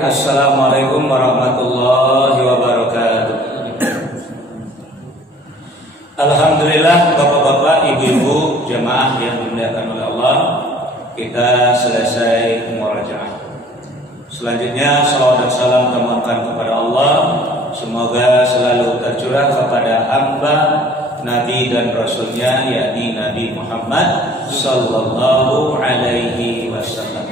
Assalamualaikum warahmatullahi wabarakatuh. Alhamdulillah, bapak-bapak, ibu-ibu, jamaah yang dimuliakan oleh Allah, kita selesai murajaah. Selanjutnya salawat dan salam temukan kepada Allah. Semoga selalu tercurah kepada hamba Nabi dan Rasulnya, yakni Nabi Muhammad Sallallahu Alaihi Wasallam.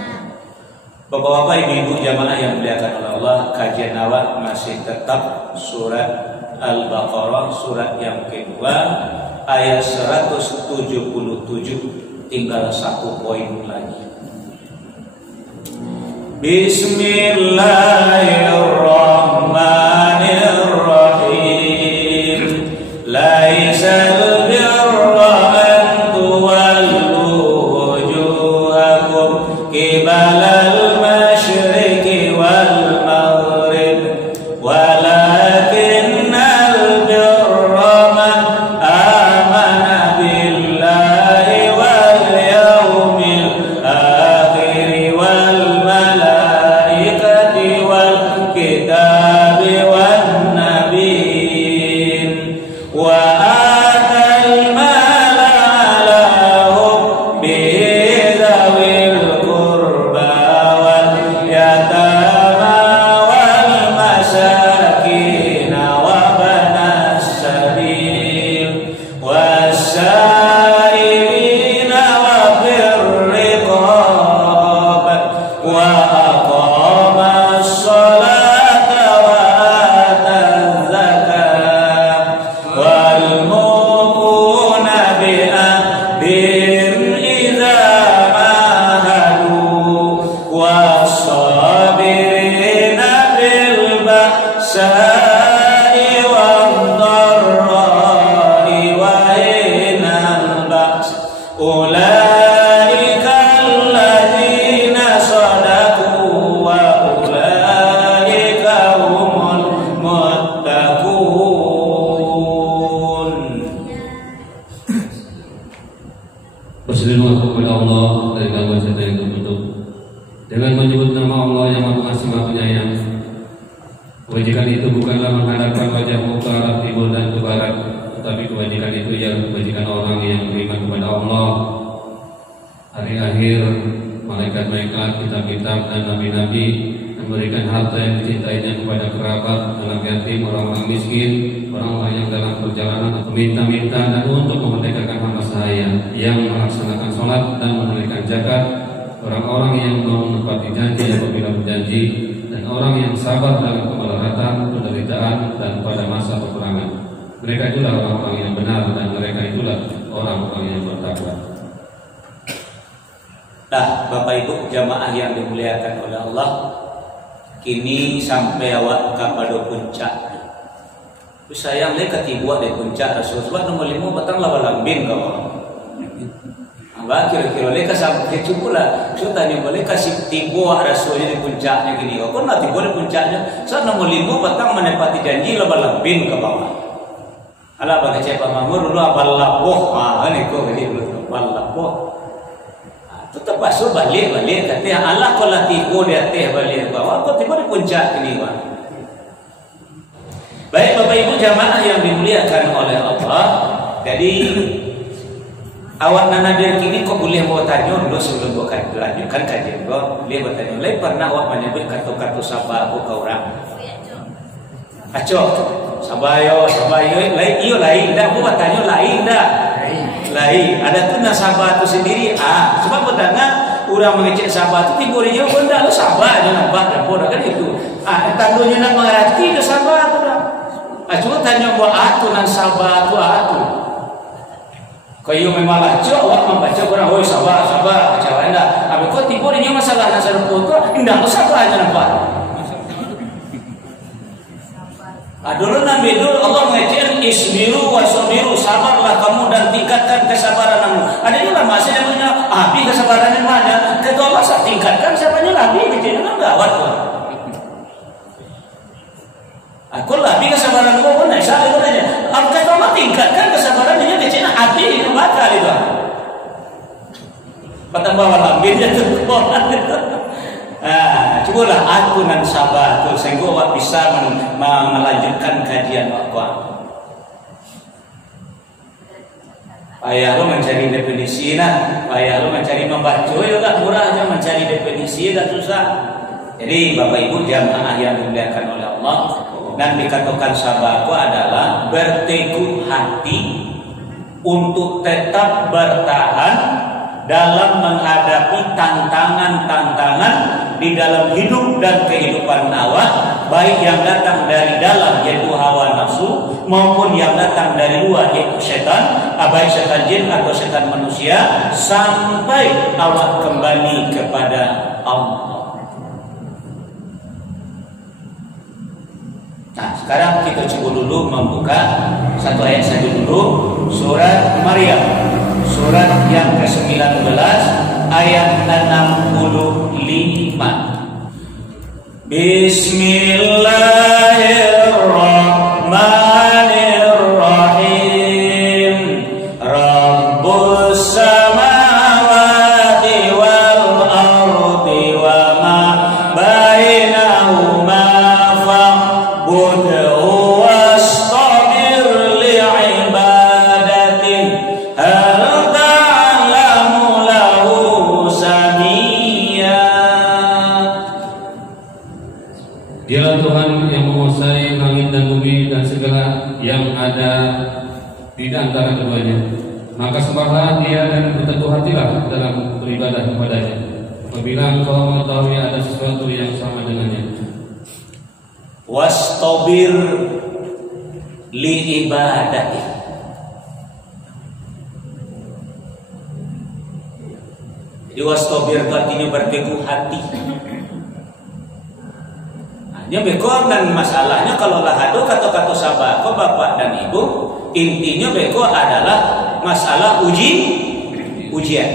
Bapak-bapak, ibu-ibu, jamaah yang dimuliakan oleh Allah, kajian awak masih tetap surat Al-Baqarah, surat yang kedua, ayat 177. Tinggal satu poin lagi. Bismillahirrahmanirrahim. Laisal birra an tuwallu wujuhakum qibalal masyriqi wal maghrib walakinnal birra man amana billahi wal yawmil akhir wal malaikati wal kitabi wan nabiyyin wa atal mala ala hubbihi dzawil qurba wal yatama wal masakin wa banas sabil wasailina wa birriqab wa aqama as-salata wa ata az-zakata wal mu'minuna bi ahdihim idza ahadu was-sabirina bil ba'sa'i wad-dharra'i wa hinal ba's ulaika alladzina sadaqu wa ulaika humul muttaqun. Berseru kepada Allah dari dalam wajah yang tertutup dengan menyebut nama Allah yang Maha Pengasih Maha Penyayang. Kebajikan itu bukanlah menghadapkan wajah muka arah timur dan ke barat, tetapi kebajikan itu ialah kebajikan orang yang beriman kepada Allah, hari akhir, malaikat-malaikat, kitab-kitab dan nabi-nabi, memberikan harta yang dicintainya kepada kerabat, anak yatim, orang-orang miskin, orang-orang yang dalam perjalanan atau minta-minta, dan untuk memerdekakan hamba sahaya yang melaksanakan sholat dan menunaikan zakat, orang-orang yang mau menepati janji apabila berjanji, dan orang yang sabar dalam kemelaratan, penderitaan, dan pada masa peperangan. Mereka itulah orang-orang yang benar, dan mereka itulah orang-orang yang bertakwa. Nah, Bapak Ibu jamaah yang dimuliakan oleh Allah, kini sampai awak kepada puncak. Sayang le ketibuat di puncak Rasulullah nomor 5 batang laba lambing kau. Aba kira-kira le sampai cukuplah. So tanya boleh kasih tibuat Rasulullah di puncaknya gini. Kau nak tibuat di puncaknya. Saat nomor 5 batang menepati janji laba lambing ke bawah. Ala bagi cepat mamur dulu abal lapoh. Ini kau gini dulu abal lapoh. Tetap basuh balik katanya Allah kalau tiba di atas balik bawah, kau tiba di puncak ini bang. Baik Bapak Ibu jamaah yang dimuliakan oleh Allah, jadi awak nanadir kini kok boleh mau tanya dulu sebelum bukan lanjutkan kajian kau boleh bertanya. Lain pernah awak menyebut kata-kata sapa aku ke orang? Acok, sabayo, lain iyo lain, dah aku bertanya lain dah. Lain, ada tuh nasabah itu sendiri. Sebab bertanya orang mengecek sahabat itu tiba dia benda lo sahabat aja nampak dan bodoh kan itu. Tandunya nak mengerti ke sahabat tu dah. Cuma tanya buat atu nan sahabat tu atu. Kau memang lacok, awak membaca orang, oh sahabat, macam anda. Tapi kau tiba dia masalah nasabah tu, indah lo sahabat aja nampak. Dulu Nabi dulu Allah mengajarkan isbiru wa sabiru, sabarlah kamu dan tingkatkan kesabaran kamu. Ada juga masanya punya api kesabaran yang mana? Ketua masa tingkatkan siapanya Nabi bicara kan gawat tuh. Aku Nabi kesabaran kamu pun saya itu aja. Aku ketua tingkatkan kesabarannya bicara api itu mata itu. Patah bawa Nabi dia tuh. cobalah aku nan sabar tuh sehingga awak bisa melanjutkan kajian awak. Payah lo mencari definisi nah, payah lo mencari membaca, ya tak murah aja mencari definisi dan susah. Jadi Bapak Ibu jamaah yang dimuliakan oleh Allah, dan dikatakan sabar itu adalah berteguh hati untuk tetap bertahan dalam menghadapi tantangan-tantangan di dalam hidup dan kehidupan awak, baik yang datang dari dalam yaitu hawa nafsu maupun yang datang dari luar yaitu setan, baik setan jin atau setan manusia, sampai awak kembali kepada Allah. Nah, sekarang kita coba dulu membuka satu ayat saja dulu, surat Maryam, surat yang ke-19 ayat 65. Bismillahirrahmanirrahim. Rabbus samawati wal ardi wa ma bainahuma fa'budhu wastabir li'ibadatin hal ta'lamu lahu samiyya. Dialah Tuhan yang menguasai langit dan bumi dan segala yang ada di antara keduanya. Maka sembahlah Dia dan berteguh hatilah dalam beribadah kepadanya. Apabila engkau mengetahui ada sesuatu yang sama dengannya. Wastabir li ibadati. Jadi wastabir itu artinya berteguh hati. Hanya beko dan masalahnya kalau lahado kata-kata sabar kok bapak dan ibu, intinya beko adalah masalah ujian.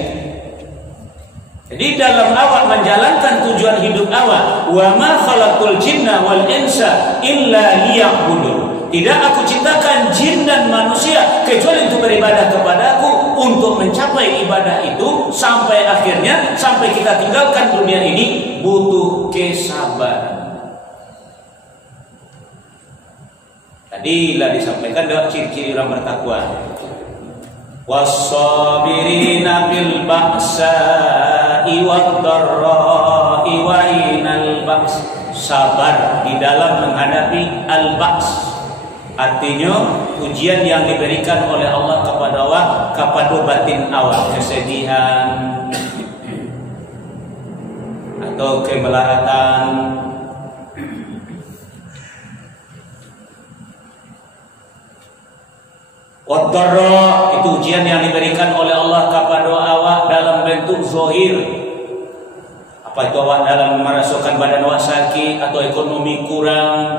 Jadi dalam awak menjalankan tujuan hidup awak, wa ma khalaqul jinna wal insa illa liya'budun. Tidak aku ciptakan jin dan manusia kecuali untuk beribadah kepadaku, untuk mencapai ibadah itu sampai akhirnya, sampai kita tinggalkan dunia ini, butuh kesabaran. Tadi lah disampaikan dalam ciri-ciri orang bertakwa. Was-sabirina bil ba'sa'i wad-dharra'i wa inal ba's. Sabar di dalam menghadapi al-ba's. Artinya ujian yang diberikan oleh Allah kepada awak, kepada batin awak, kesedihan atau kemelaratan. Wadharra itu ujian yang diberikan oleh Allah kepada awak dalam bentuk zahir. Apa itu awak dalam merasakan badan awak sakit atau ekonomi kurang,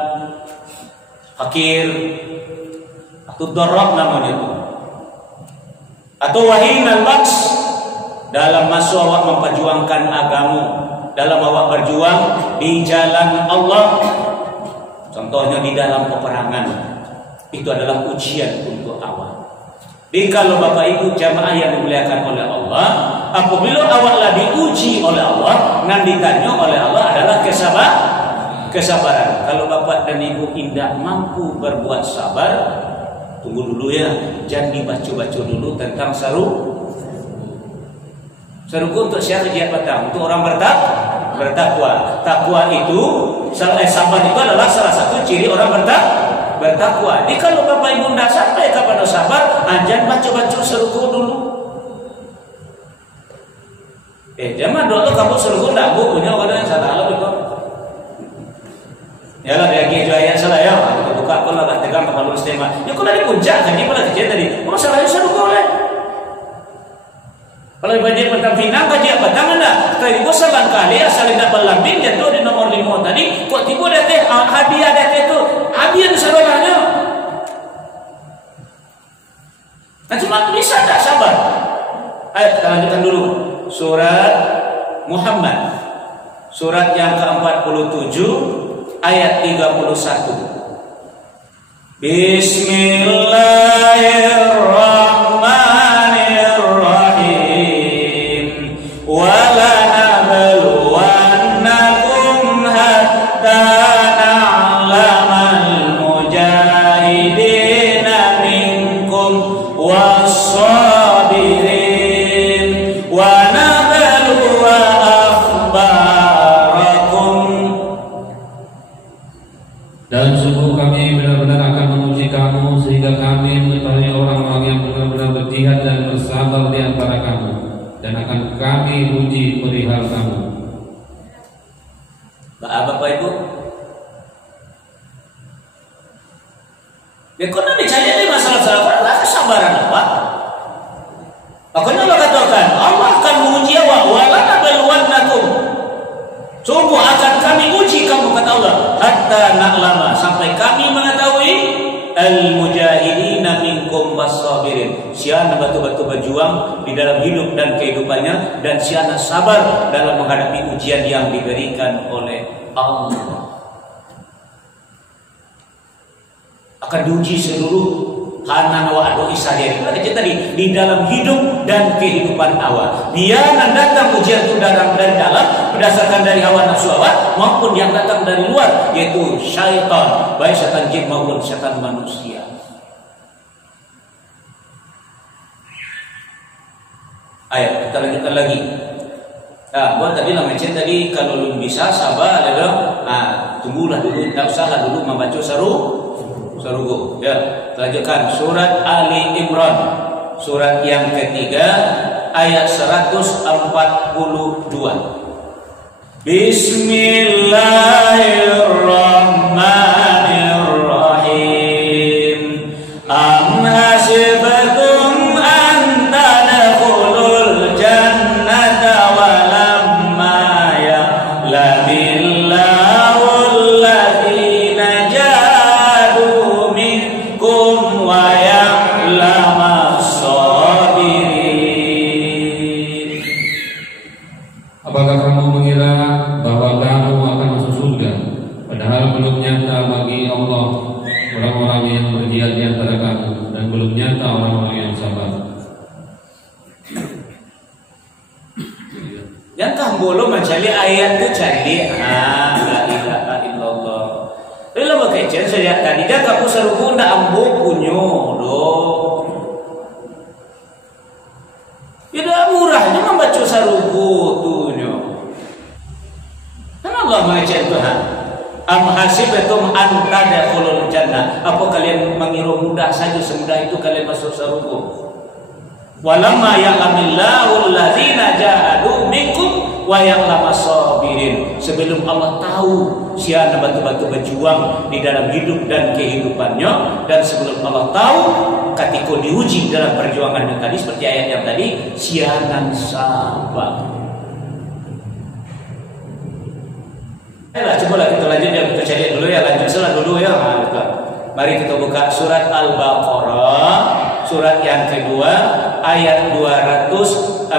fakir, atau dharra namanya itu. Atau wahinal baks dalam masa awak memperjuangkan agama, dalam awak berjuang di jalan Allah. Contohnya di dalam peperangan. Itu adalah ujian untuk awak. Jadi kalau Bapak Ibu jamaah yang dimuliakan oleh Allah, apabila awaklah diuji oleh Allah, dan ditanya oleh Allah adalah kesabaran. Kalau Bapak dan Ibu tidak mampu berbuat sabar, tunggu dulu ya, jangan dibaca-baca dulu tentang seruku untuk siapa jihad petang, untuk orang bertakwa. Takwa itu, sabar itu adalah salah satu ciri orang bertakwa. Jadi kalau Bapak Ibu tidak sampai kepada sabar, jangan baca-baca seruku dulu. Jangan doa kamu seruku tidak punya orang yang salah Allah betul. Ya lah dia gitu ayat salah ya. Buka aku lah tegang kalau istimewa. Ya kalau dari puncak kan dia pula kejadian tadi. Masalahnya seruku oleh. Kalau banjir petang pinang kaji apa tangan dah. Tadi bos kali asal tidak berlambing jatuh di nomor 5 tadi. Kok tiba dah teh hadiah dah teh tu. Hadiah sebenarnya. Nah cuma bisa tak sabar. Ayo kita lanjutkan dulu. Surat Muhammad. Surat yang ke-47 ayat 31. Bismillahirrahmanirrahim. Wala nabluwannakum antara kamu, dan akan kami uji perihal kamu. Bapak Ibu, Bekona dicari di masalah kesabaran apa? Makanya Allah katakan, Allah akan menguji awak, walanabluwannakum. Sungguh akan kami uji kamu, kata Allah, hatta na'lama, sampai kami mengetahui al-mujahidina minkum was-sabirin, siana batu-batu berjuang di dalam hidup dan kehidupannya, dan siana sabar dalam menghadapi ujian yang diberikan oleh Allah. Akan diuji seluruh hanan wa adu isahir. Kita tadi di dalam hidup dan kehidupan awal. Dia yang datang ujian itu dari dalam, berdasarkan dari hawa nafsu awal, maupun yang datang dari luar, yaitu syaitan, baik syaitan jin maupun syaitan manusia. Ayo kita lanjutkan lagi. Nah, buat tadi lah mention tadi, kalau belum bisa sabar, tunggulah dulu, tak usahlah dulu membaca sarugo. Ya, lanjutkan surat Ali Imran, surat yang ketiga, ayat 142. Bismillahirrahmanirrahim. Am hasibatum an tadkhulul jannata wa lamma ya'lamillahu alladhina jahadu minkum wa ya'lamas sabirin. Apakah kamu mengira bahwa kamu akan masuk surga, padahal belum nyata bagi Allah orang-orang yang berjihad di antara kamu, dan belum nyata orang-orang yang sabar? Yang belum mencari ayat itu cari la ilaha illallah. Bila makaikan saya tadi dia kamu serupu ndak ambo punyo do. Tidak murahnya membaca sarupu tunyo. Karena Allah mengajar Tuhan, am hasibatum an tadkhulul jannah, apa kalian mengira mudah saja semudah itu kalian masuk sarupu? Walamma ya'lamillahu alladzina jahadu minkum wa ya'lamas sabirin. Sebelum Allah tahu siapa batu-batu berjuang di dalam hidup dan kehidupannya, dan sebelum Allah tahu ketika diuji dalam perjuangannya tadi, seperti ayat yang tadi, siapa sabar. Ayolah, cobalah kita lanjut ya, kita cari dulu ya, lanjut salah dulu ya. Mari kita buka surat Al-Baqarah, surat yang kedua, ayat 214.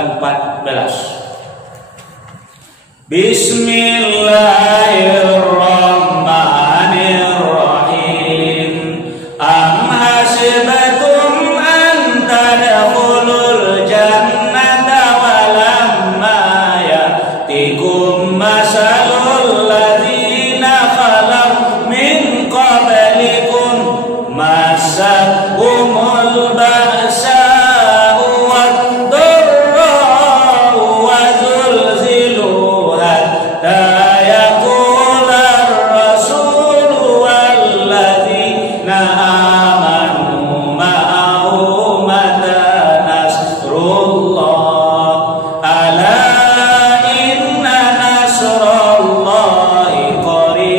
Bismillahirrahmanirrahim. Am hasibatum an tadkhulul jannata wa lamma ya'tikum masalul ladzina khalau min qablikum massahumul ba'sa'u wad-dharra'u wa zulzilu hatta yaqula ar-rasulu walladzina amanu ma'ahu mata nasrullah. Ala inna nasrallahi qarib.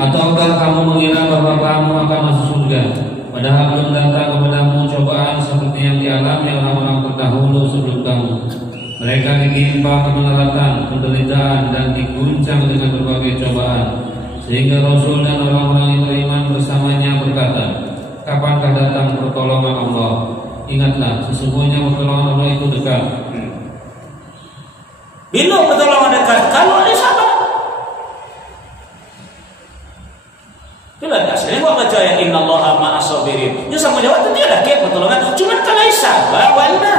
Ataukah kamu mengira bahwa kamu akan masuk surga, padahal belum datang kepadamu cobaan seperti yang dialami orang-orang terdahulu sebelum kamu? Mereka ditimpa kemelaratan, penderitaan, dan diguncang dengan berbagai cobaan, sehingga Rasul dan orang-orang yang beriman bersamanya berkata, kapankah datang pertolongan Allah? Ingatlah, sesungguhnya pertolongan Allah itu dekat. Bila pertolongan dekat, kalau ada sabar. Itulah dasarnya gua baca ayat innallaha ma'as sabirin. Dia sama jawab itu ada kayak pertolongan, cuma kalau sabar wala.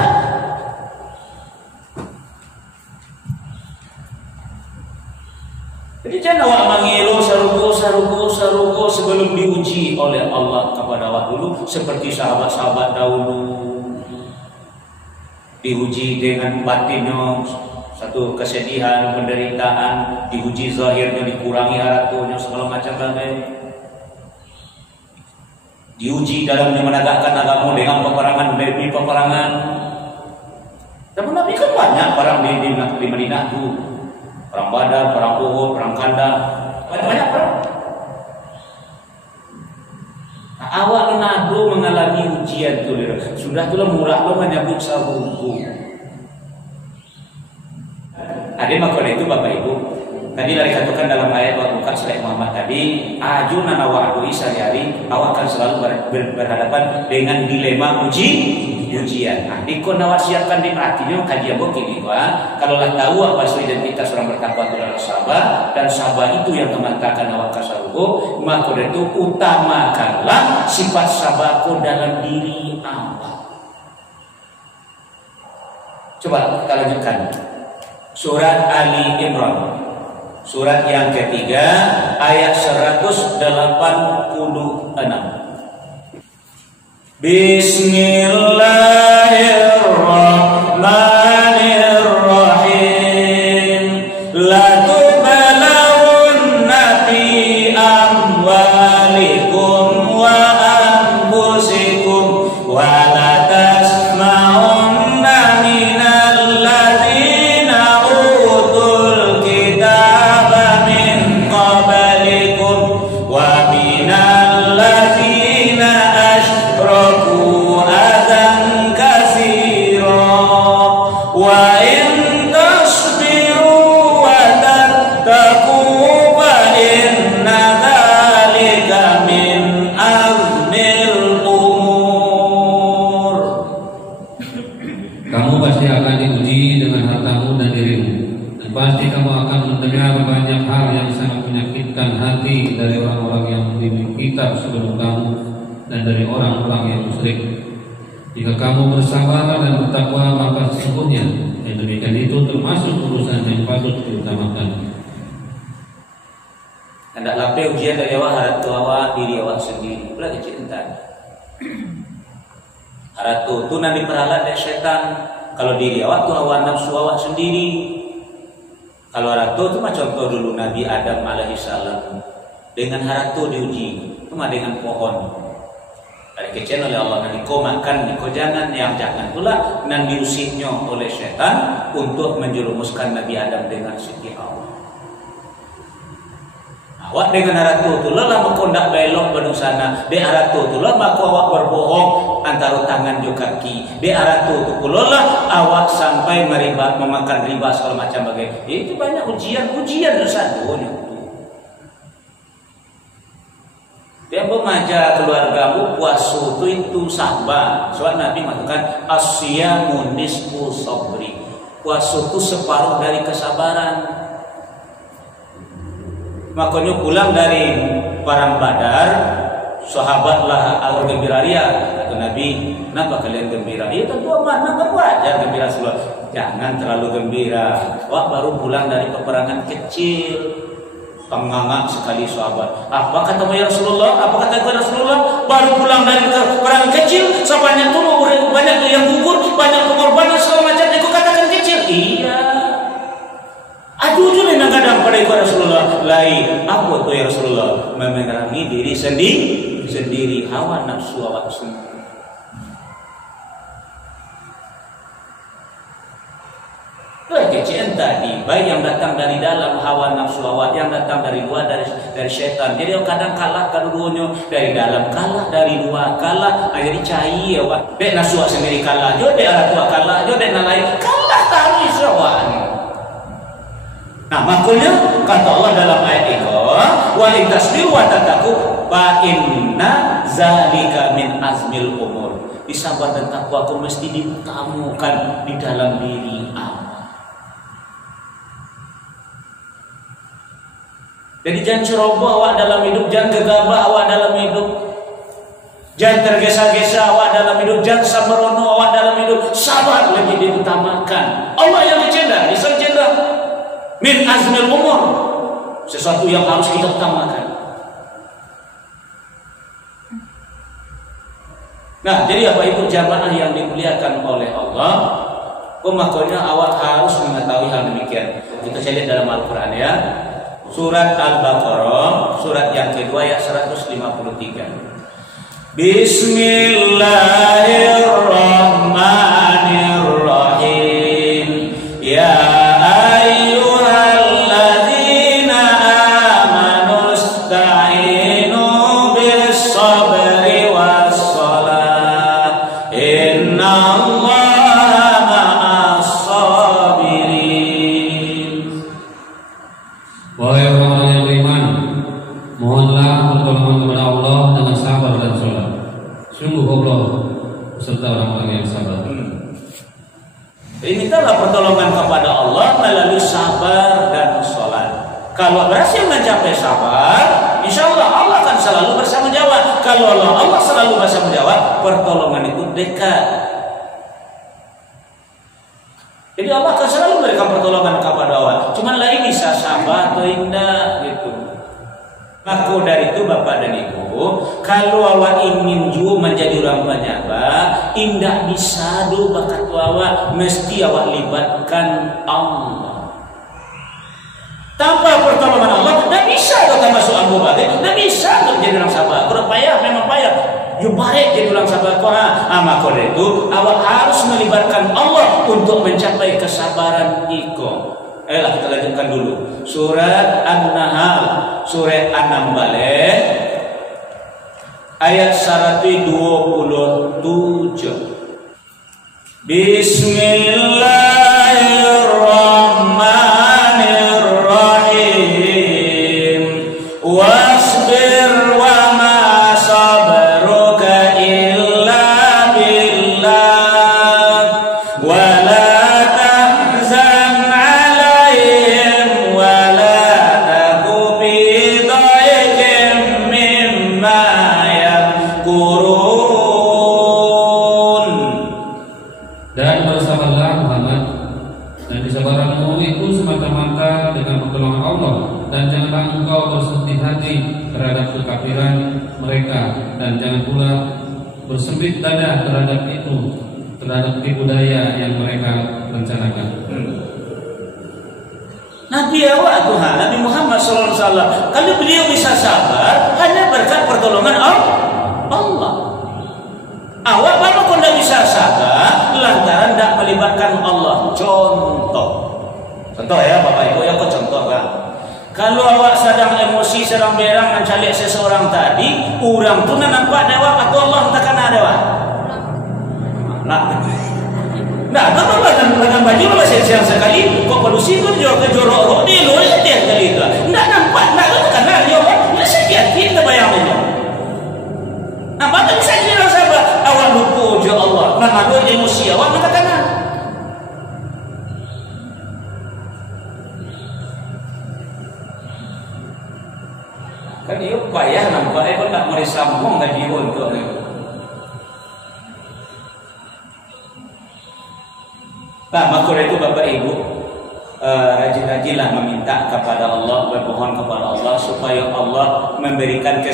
Jadi jangan awak mengilu sarugo sebelum diuji oleh Allah kepada awak dulu, seperti sahabat-sahabat dahulu diuji dengan batinnya, satu kesedihan, penderitaan, diuji zahirnya, dikurangi haratunya, segala macam lain. diuji dalam menegakkan agama dengan peperangan demi peperangan. Dan Nabi kan banyak perang di Madinah itu, perang Badar, perang Uhud, perang Khandaq, banyak perang. Nah, awak nado mengalami ujian tu, sudah tu murah lo menyambut sabuku. Ada makna itu Bapak Ibu. Tadi dari katakan dalam ayat bukan Surat Muhammad tadi, ajuna nawa'adu isayari, awak akan selalu berhadapan dengan dilema ujian. Nah, dikon awak siapkan di artinya kajian begini, kalau lah tahu apa itu identitas orang bertakwa itu adalah sabar, dan sabar itu yang memantakan awak kasarugo, maka itu utamakanlah sifat sabarku dalam diri awak. Coba kita lanjutkan. Surat Ali Imran, surat yang ketiga, ayat 186. Bismillahirrahmanirrahim. La tubalawunna fi amwalikum wa anfusikum wa la tasma'unna minal ladzina utul kitaba min qablikum wa minal ladzina asyraku adzan katsira wa in tasbiru wa tattaqu fa inna dzalika min azmil umur. Kamu pasti akan diuji dengan hartamu dan dirimu, dan pasti kamu akan mendengar banyak hal yang sangat menyakitkan hati dari orang-orang yang diberi kitab sebelum kamu dan dari orang-orang yang musyrik. Jika kamu bersabar dan bertakwa, maka sesungguhnya yang demikian itu termasuk urusan yang patut diutamakan. Hendak lape ujian dari awak haratu awak diri awak sendiri. Pula kecil entar. Haratu tu nanti peralat dari setan. Kalau diri awak tu hawa nafsu awak sendiri. Kalau haratu tu macam contoh dulu Nabi Adam alaihissalam dengan haratu diuji, cuma dengan pohon. Dari kecil oleh Allah nanti kau makan, kau jangan, yang jangan pula nan diusirnya oleh setan untuk menjerumuskan Nabi Adam dengan siti Allah. Awak dengan haratu tu lah maka ndak belok benu sana. Be haratu tu lah maka awak berbohong antara tangan jo kaki. Be haratu tu pula lah awak sampai meriba, memakan riba segala macam bagai. Itu banyak ujian satunya. Dia memaja keluargamu puasa itu sabar. Soal Nabi mengatakan asyamu nisfu sabri. Puasa itu separuh dari kesabaran. Makanya pulang dari perang Badar, sahabatlah awal gembira ria. Kata Nabi, kenapa kalian gembira? Ya tentu amanah, kan wajar gembira semua. Jangan terlalu gembira. Wah, baru pulang dari peperangan kecil. Pengangak sekali sahabat. Apa kata ya Rasulullah? Apa kata Rasulullah? Baru pulang dari perang kecil, sahabatnya tu banyak yang gugur, banyak pengorbanan segala macam. Aku katakan kecil. Iya. Aduh tu memang kadang pada Rasulullah. Lain. Apa tu ya Rasulullah? Memerangi diri sendiri, hawa nafsu awak sendiri. Kecil tadi, baik yang datang dari dalam hawa nafsu awak, yang datang dari luar dari syaitan. Jadi kadang kalah kedua-duanya, dari dalam kalah, dari luar kalah. Jadi cair awak. Dek nafsu awak sendiri kalah, jo dek orang tua kalah, jo dek nalai kalah taris awak. Nah, makanya kata Allah dalam ayat itu, wa in tasbiru wa tattaqu fa inna zalika min azmil umur. Disabar dan takwa aku mesti diutamakan di dalam diri awak. Jadi jangan ceroboh awak dalam hidup, jangan gegabah awak dalam hidup, jangan tergesa-gesa awak dalam hidup, jangan sembrono awak dalam hidup. Sabar lebih diutamakan. Allah yang dicela, Sang Cendra. Min azmil umur, sesuatu yang harus kita utamakan. Nah, jadi apa itu jamaah yang dimuliakan oleh Allah? Makanya awak harus mengetahui hal demikian. Kita lihat dalam Al-Quran ya. Surat Al-Baqarah, surat yang kedua ayat 153. Bismillahirrahmanirrahim. Ya ayyuhalladzina amanu ista'inu bis-sabri was-salah. Innallaha ma'as-sabirin. Wahai orang yang beriman, mohonlah pertolongan kepada Allah dengan sabar dan sholat. Sungguh Allah serta orang-orang yang sabar. Mintalah pertolongan kepada Allah melalui sabar dan sholat. Kalau berhasil mencapai sabar, insya Allah Allah akan selalu bersama jawab. Kalau Allah selalu bersama jawab, pertolongan itu dekat. Jadi Allah akan selalu memberikan pertolongan kepada Allah. Cuman lain bisa sabar atau indah gitu. Maka dari itu Bapak dan Ibu, kalau awak ingin juga menjadi orang penyabab, indah bisa do bakat awak, mesti awak libatkan Allah. Tanpa pertolongan Allah, tidak bisa do masuk ambu bagai, tidak bisa do jadi orang sabar. Kalau payah, memang payah. You baik jadi orang sabar Quran. Maka dari itu, awak harus melibatkan Allah untuk mencapai kesabaran itu. Ayolah kita lanjutkan dulu. Surat An-Nahl, surat An-Naml ayat 127. Bismillahirrahmanirrahim. Wasbir wa ma sabruka illa billah wa la dan bersabarlah Muhammad, dan kesabaranmu itu semata-mata dengan pertolongan Allah, dan janganlah engkau bersedih hati terhadap kekafiran mereka, dan jangan pula bersempit dada terhadap tipu daya yang mereka rencanakan. Nabi awak Tuhan, Nabi Muhammad SAW, kalau beliau bisa sabar hanya berkat pertolongan Allah. Awak baru kau tidak bisa sabar lantaran tidak melibatkan Allah. Contoh ya Bapak Ibu, ya kau contoh kan. Kalau awak sedang emosi, sedang berang mencalik seseorang tadi, orang tu nak nampak dewa atau Allah takkan ada dewa. Nah, apa dengan baju lah siang sekali, kau polusi tu jorok di luar dia kali itu. Tidak nampak, tidak kenal dia. Tidak sedih kita bayangkan. Nah, maka bisa jadi sahabat awak lupa je Allah, mengadu emosi awak mengatakan. Kan dia payah nampak, kau tak mari sambung gaji untuk ni. Nah, maka itu Bapak Ibu, rajin-rajinlah meminta kepada Allah, bermohon kepada Allah supaya Allah memberikan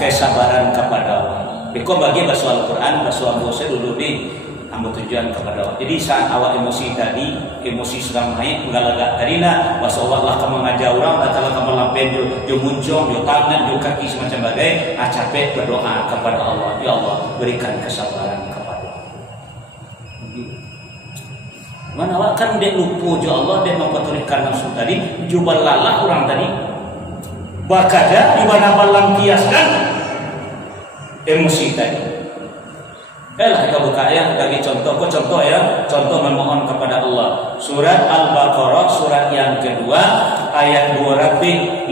kesabaran kepada Allah. Biko bagi bahasa Al-Quran, bahasa Al-Quran dulu ni ambil tujuan kepada Allah. Jadi saat awak emosi tadi, emosi sedang naik, mengalagak tadi nak bahasa Allah lah kamu mengajar orang, tak kalau kamu lampen jo muncung, jo tangan, jo kaki semacam bagai, capek berdoa kepada Allah. Ya Allah, berikan kesabaran kepada Allah. Mana awak kan dia lupa jo Allah, dia mempertulikan nafsu tadi, jubal lalah orang tadi, bakada di mana balang kiaskan emosi tadi. Kita buka ya, bagi contoh ya, contoh memohon kepada Allah. Surat Al-Baqarah, surat yang kedua, ayat 250.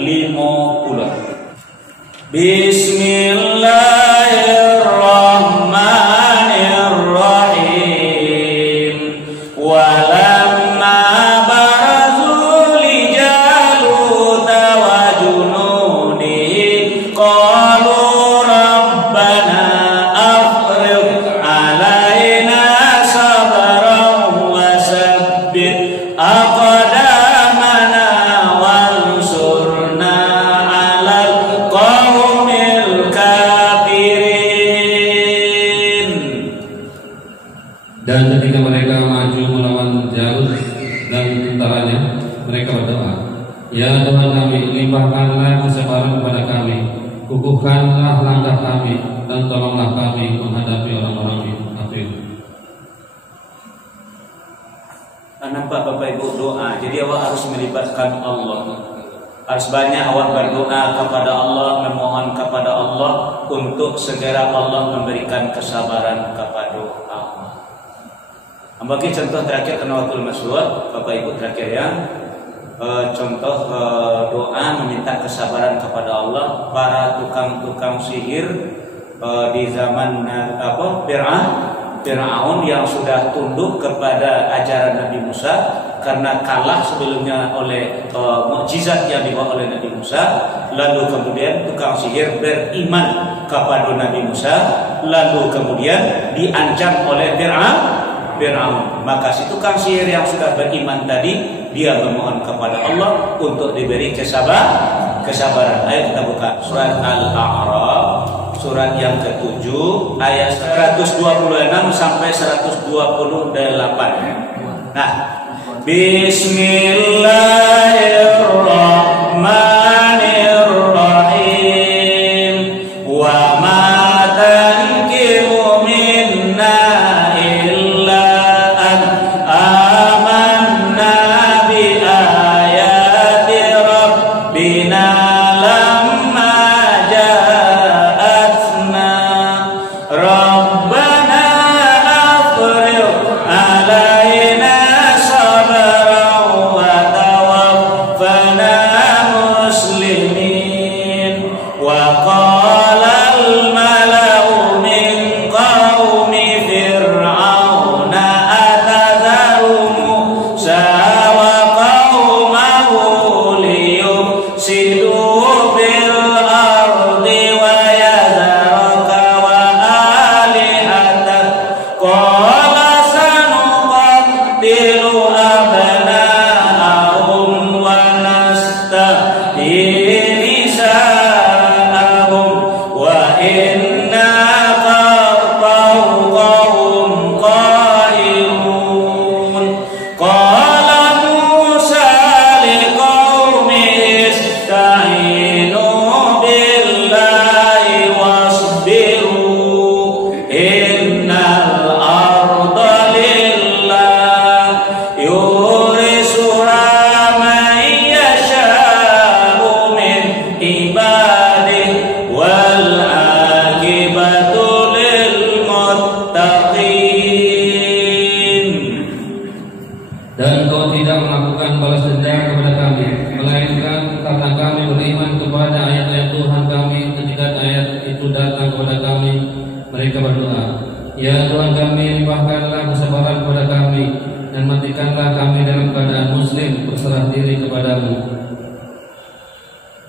Bismillahirrahmanirrahim. Walamma barazu li Jalut wa junudi qalu rabbana afrigh alaina sabran wa sabbit aqdamana wansurna alal qaumil kafirin. Dan ketika mereka maju melawan Jalut dan tentaranya, mereka berdoa, Ya Tuhan kami, limpahkanlah kesabaran kepada kami, kukuhkanlah langkah kami, dan tolonglah kami menghadapi orang-orang kafir. Nampak Bapak Ibu doa. Jadi awak harus melibatkan Allah. Harus banyak awak berdoa kepada Allah, memohon kepada Allah untuk segera Allah memberikan kesabaran kepada Allah. Bagi contoh terakhir Qanawatul Mas'ud, Bapak Ibu terakhir ya. Contoh doa meminta kesabaran kepada Allah para tukang-tukang sihir di zaman Fir'aun yang sudah tunduk kepada ajaran Nabi Musa karena kalah sebelumnya oleh mukjizat yang dibawa oleh Nabi Musa, lalu kemudian tukang sihir beriman kepada Nabi Musa, lalu kemudian diancam oleh Fir'aun. Maka si tukang sihir yang sudah beriman tadi dia memohon kepada Allah untuk diberi kesabaran. Ayo kita buka surat Al-A'raf, surat yang ke-7 ayat 126 sampai 128. Nah, Bismillahirrahmanirrahim. Wa ma tankimu minna illa an amanna bi ayati rabbina lamma ja'atna rabbana afrigh alaina sabran wa tawaffana muslimin. Wa qala al-mala'u min qaumi fir'auna atadharu Musa wa qaumahu liyufsidu fil ardi wa yadharaka wa alihatak. Qala sanuqattilu abna'ahum wa nastahyi nisa'ahum wa inna fawqahum qahirun. Qala Musa liqaumihi ista'inu billahi wasbiru innal arda lillah yurisuha man yasha'u min ibadihi wal aqibatu lil muttaqin. Dan kau tidak melakukan balas dendam kepada kami, melainkan karena kami beriman kepada ayat-ayat Tuhan kami. Ketika ayat itu datang kepada kami, mereka berdoa, ya Tuhan kami, limpahkanlah kesabaran kepada kami dan matikanlah kami dalam keadaan muslim berserah diri kepadamu.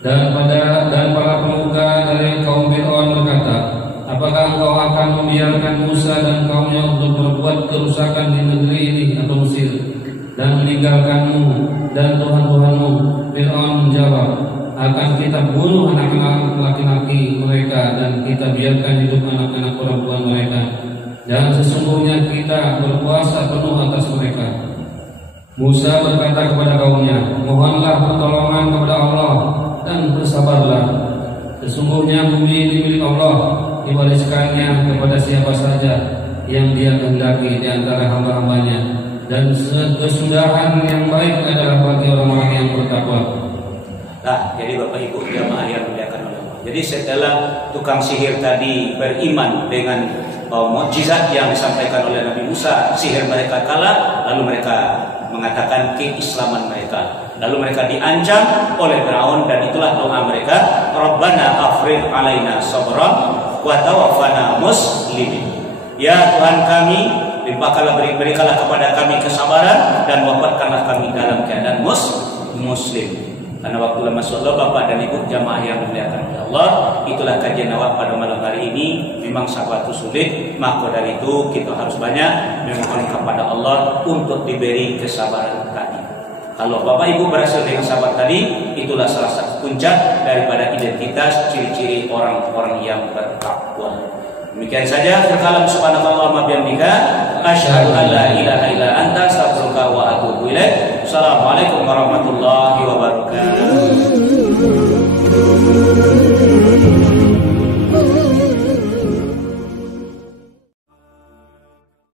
Dan para pemuka dari kaum Fir'aun berkata, apakah engkau akan membiarkan Musa dan kaumnya untuk berbuat kerusakan di negeri ini atau Mesir dan meninggalkanmu dan Tuhan-Tuhanmu? Fir'aun menjawab, akan kita bunuh anak-anak laki-laki mereka dan kita biarkan hidup anak-anak perempuan mereka, dan sesungguhnya kita berkuasa penuh atas mereka. Musa berkata kepada kaumnya, mohonlah pertolongan kepada Allah dan bersabarlah. Sesungguhnya bumi ini milik Allah, diwariskannya kepada siapa saja yang Dia kehendaki di antara hamba-hambanya, dan kesudahan yang baik adalah bagi orang-orang yang bertakwa. Nah, jadi Bapak Ibu jamaah yang dimuliakan oleh Allah. Jadi setelah tukang sihir tadi beriman dengan mukjizat yang disampaikan oleh Nabi Musa, sihir mereka kalah, lalu mereka mengatakan keislaman mereka. Lalu mereka diancam oleh Fir'aun, dan itulah doa mereka, Rabbana afrigh alaina sabran wa tawaffana muslimin. Ya Tuhan kami, berikanlah kepada kami kesabaran dan wafatkanlah kami dalam keadaan muslim. Karena waktu lama Allah, Bapak dan Ibu jamaah yang dimuliakan oleh Allah, itulah kajian awak pada malam hari ini. Memang suatu sulit, maka dari itu kita harus banyak memohon kepada Allah untuk diberi kesabaran tadi. Kalau Bapak Ibu berhasil dengan sabar tadi, itulah salah satu puncak daripada identitas ciri-ciri orang-orang yang bertakwa. Demikian saja. Kalam subhanallahi wa bihamdika, asyhadu an la ilaha illa anta, astaghfiruka wa atubu ilaik. Assalamualaikum warahmatullahi wabarakatuh.